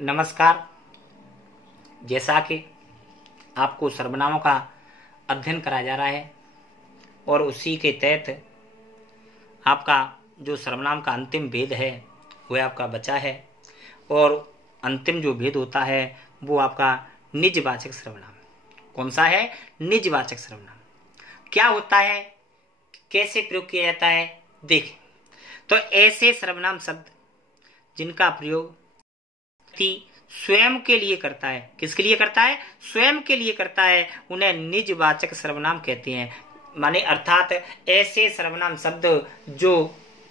नमस्कार। जैसा कि आपको सर्वनामों का अध्ययन कराया जा रहा है और उसी के तहत आपका जो सर्वनाम का अंतिम भेद है वह आपका बचा है और अंतिम जो भेद होता है वो आपका निजवाचक सर्वनाम। कौन सा है? निजवाचक सर्वनाम। क्या होता है, कैसे प्रयोग किया जाता है, देखें। तो ऐसे सर्वनाम शब्द जिनका प्रयोग स्वयं के लिए करता है, किसके लिए करता है? स्वयं के लिए करता है, उन्हें निजवाचक सर्वनाम कहते हैं। माने अर्थात ऐसे सर्वनाम शब्द जो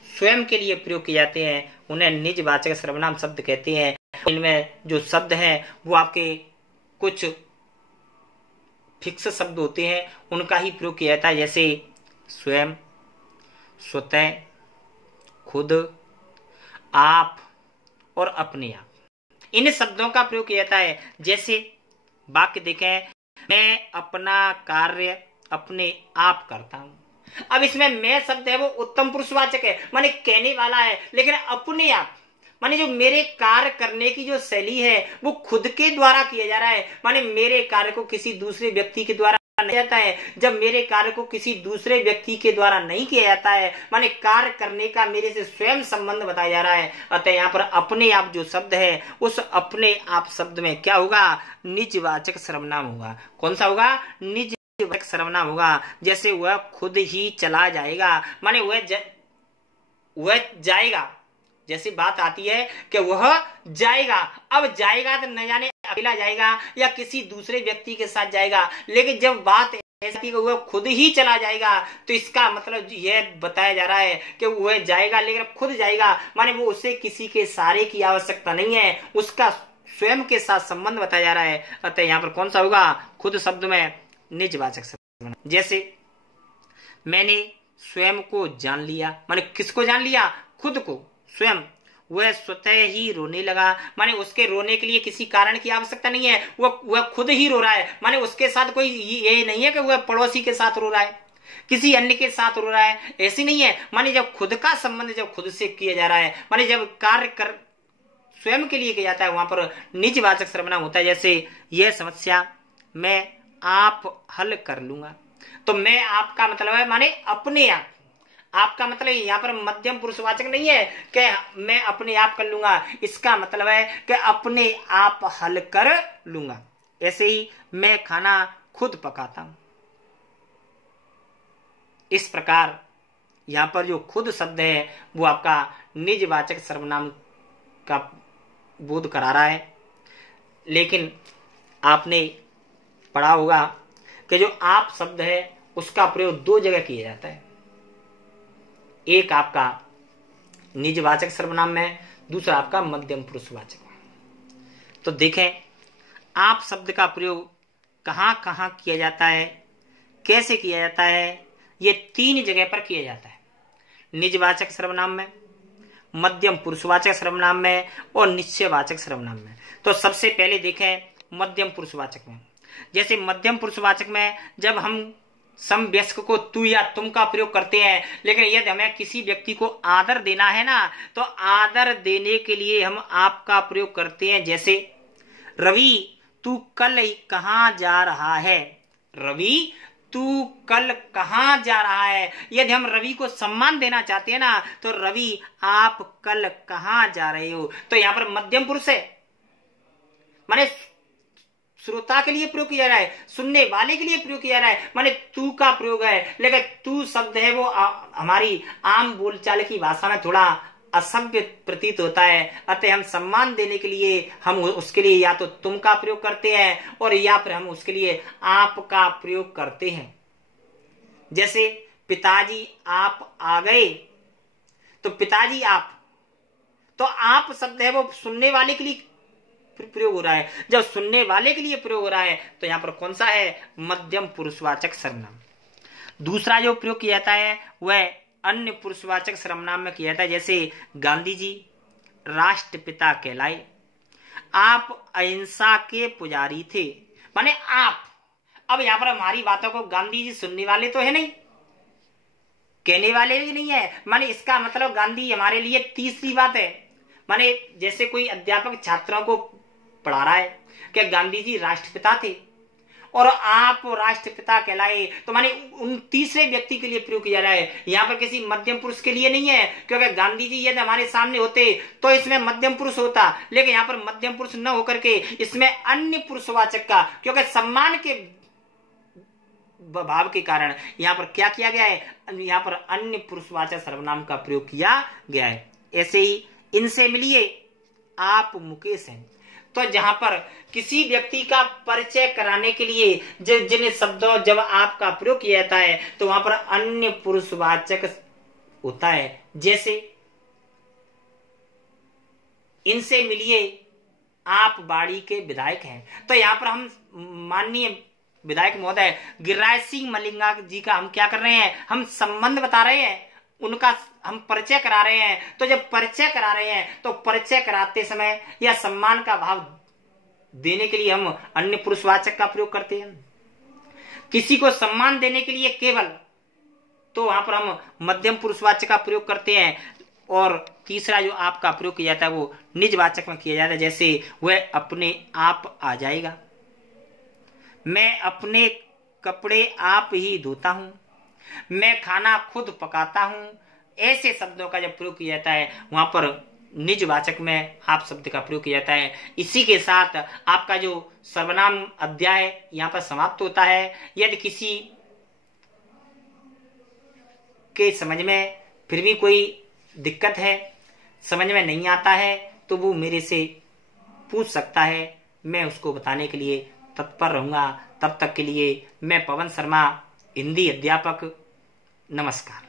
स्वयं के लिए प्रयोग किए जाते हैं उन्हें निजवाचक सर्वनाम शब्द कहते हैं। इनमें जो शब्द हैं वो आपके कुछ फिक्स शब्द होते हैं, उनका ही प्रयोग किया जाता है, जैसे स्वयं, स्वतः, खुद, आप और अपने आप। इन शब्दों का प्रयोग किया जाता है। जैसे वाक्य देखें, मैं अपना कार्य अपने आप करता हूं। अब इसमें मैं शब्द है वो उत्तम पुरुषवाचक है, माने कहने वाला है, लेकिन अपने आप माने जो मेरे कार्य करने की जो शैली है वो खुद के द्वारा किया जा रहा है। माने मेरे कार्य को किसी दूसरे व्यक्ति के द्वारा नहीं जाता है। जब मेरे कार्य को किसी दूसरे व्यक्ति के द्वारा नहीं किया जाता है, माने कार्य करने का मेरे से स्वयं संबंध बताया जा रहा है। अतः यहाँ पर अपने आप जो शब्द है उस अपने आप शब्द में क्या होगा? निजवाचक सर्वनाम होगा। कौन सा होगा? निजवाचक सर्वनाम होगा। जैसे वह खुद ही चला जाएगा, माने वह जाएगा। जैसी बात आती है कि वह जाएगा, अब जाएगा तो न जाने अकेला जाएगा या किसी दूसरे व्यक्ति के साथ जाएगा, लेकिन जब बात ऐसी वह खुद ही चला जाएगा तो इसका मतलब यह बताया जा रहा है कि वह जाएगा लेकिन खुद जाएगा, माने वो उसे किसी के सहारे की आवश्यकता नहीं है, उसका स्वयं के साथ संबंध बताया जा रहा है। अतः यहाँ पर कौन सा होगा? खुद शब्द में निजवाचक शब्द। जैसे मैंने स्वयं को जान लिया, माने किसको जान लिया? खुद को, स्वयं। वह स्वतः ही रोने लगा, माने उसके रोने के लिए किसी कारण की आवश्यकता नहीं है, वह खुद ही रो रहा है। माने उसके साथ कोई ये नहीं है कि वह पड़ोसी के साथ रो रहा है, किसी अन्य के साथ रो रहा है, ऐसी नहीं है। माने जब खुद का संबंध जब खुद से किया जा रहा है, माने जब कार्य कर स्वयं के लिए किया जाता है, वहां पर निजवाचक सर्वनाम होता है। जैसे यह समस्या मैं आप हल कर लूंगा, तो मैं आपका मतलब है माने अपने आप। आपका मतलब यहाँ पर मध्यम पुरुषवाचक नहीं है कि मैं अपने आप कर लूंगा, इसका मतलब है कि अपने आप हल कर लूंगा। ऐसे ही मैं खाना खुद पकाता हूं। इस प्रकार यहाँ पर जो खुद शब्द है वो आपका निजवाचक सर्वनाम का बोध करा रहा है। लेकिन आपने पढ़ा होगा कि जो आप शब्द है उसका प्रयोग दो जगह किया जाता है, एक आपका निजवाचक सर्वनाम में, दूसरा आपका मध्यम पुरुषवाचक। तो देखें आप शब्द का प्रयोग कहां कहां किया जाता है, कैसे किया जाता है। ये तीन जगह पर किया जाता है, निजवाचक सर्वनाम में, मध्यम पुरुषवाचक सर्वनाम में और निश्चयवाचक सर्वनाम में। तो सबसे पहले देखें मध्यम पुरुषवाचक में। जैसे मध्यम पुरुषवाचक में जब हम समवयस्क को तू या तुम का प्रयोग करते हैं, लेकिन यदि हमें किसी व्यक्ति को आदर देना है ना, तो आदर देने के लिए हम आप का प्रयोग करते हैं। जैसे रवि तू कल कहाँ जा रहा है? रवि तू कल कहाँ जा रहा है। यदि हम रवि को सम्मान देना चाहते हैं ना, तो रवि आप कल कहाँ जा रहे हो। तो यहाँ पर मध्यम पुरुष है, माने श्रोता के लिए प्रयोग किया जा रहा है, सुनने वाले के लिए प्रयोग किया जा रहा है, माने तू का प्रयोग है। लेकिन तू शब्द है वो हमारी आम बोलचाल की भाषा में थोड़ा असभ्य प्रतीत होता है। अतः हम सम्मान देने के लिए हम उसके लिए या तो तुम का प्रयोग करते हैं और या फिर हम उसके लिए आप का प्रयोग करते हैं। जैसे पिताजी आप आ गए, तो पिताजी आप, तो आप शब्द है वो सुनने वाले के लिए प्रयोग हो रहा है। जब सुनने वाले के लिए प्रयोग हो रहा है तो यहां पर कौन सा है? मध्यम पुरुषवाचक सर्वनाम। दूसरा जो प्रयोग किया जाता है वह अन्य पुरुषवाचक सर्वनाम में किया जाता है। जैसे गांधी जी राष्ट्रपिता कहलाए, आप अहिंसा के पुजारी थे, माने आप। अब यहां पर हमारी बातों को गांधी जी सुनने वाले तो है नहीं, कहने वाले भी नहीं है, माने इसका मतलब गांधी हमारे लिए तीसरी बात है। माने जैसे कोई अध्यापक छात्रों को पढ़ा रहा है कि गांधी जी राष्ट्रपिता थे और आप राष्ट्रपिता कहलाए, तो माने उन तीसरे व्यक्ति के लिए प्रयोग किया जा रहा है, यहाँ पर किसी मध्यम पुरुष के लिए नहीं है। क्योंकि गांधी जी यदि हमारे सामने होते तो इसमें मध्यम पुरुष होता, लेकिन यहाँ पर मध्यम पुरुष न होकर के इसमें अन्य पुरुषवाचक का, क्योंकि सम्मान के भाव के कारण यहाँ पर क्या किया गया है, यहाँ पर अन्य पुरुषवाचक सर्वनाम का प्रयोग किया गया है। ऐसे ही इनसे मिलिए आप मुकेश हैं, तो जहां पर किसी व्यक्ति का परिचय कराने के लिए जिन शब्दों जब आपका प्रयोग किया जाता है तो वहां पर अन्य पुरुषवाचक होता है। जैसे इनसे मिलिए आप बाड़ी के विधायक हैं, तो यहां पर हम माननीय विधायक महोदय गिरिराज सिंह मलिंगा जी का हम क्या कर रहे हैं, हम संबंध बता रहे हैं, उनका हम परिचय करा रहे हैं। तो जब परिचय करा रहे हैं तो परिचय कराते समय या सम्मान का भाव देने के लिए हम अन्य पुरुषवाचक का प्रयोग करते हैं। किसी को सम्मान देने के लिए केवल, तो वहां पर हम मध्यम पुरुषवाचक का प्रयोग करते हैं। और तीसरा जो आपका प्रयोग किया जाता है वो निजवाचक में किया जाता है। जैसे वह अपने आप आ जाएगा, मैं अपने कपड़े आप ही धोता हूं, मैं खाना खुद पकाता हूं। ऐसे शब्दों का जब प्रयोग किया जाता है वहां पर निजवाचक में आप शब्द का प्रयोग किया जाता है। इसी के साथ आपका जो सर्वनाम अध्याय यहाँ पर समाप्त होता है। यदि किसी के समझ में फिर भी कोई दिक्कत है, समझ में नहीं आता है, तो वो मेरे से पूछ सकता है, मैं उसको बताने के लिए तत्पर रहूंगा। तब तक के लिए मैं पवन शर्मा, हिंदी अध्यापक, नमस्कार।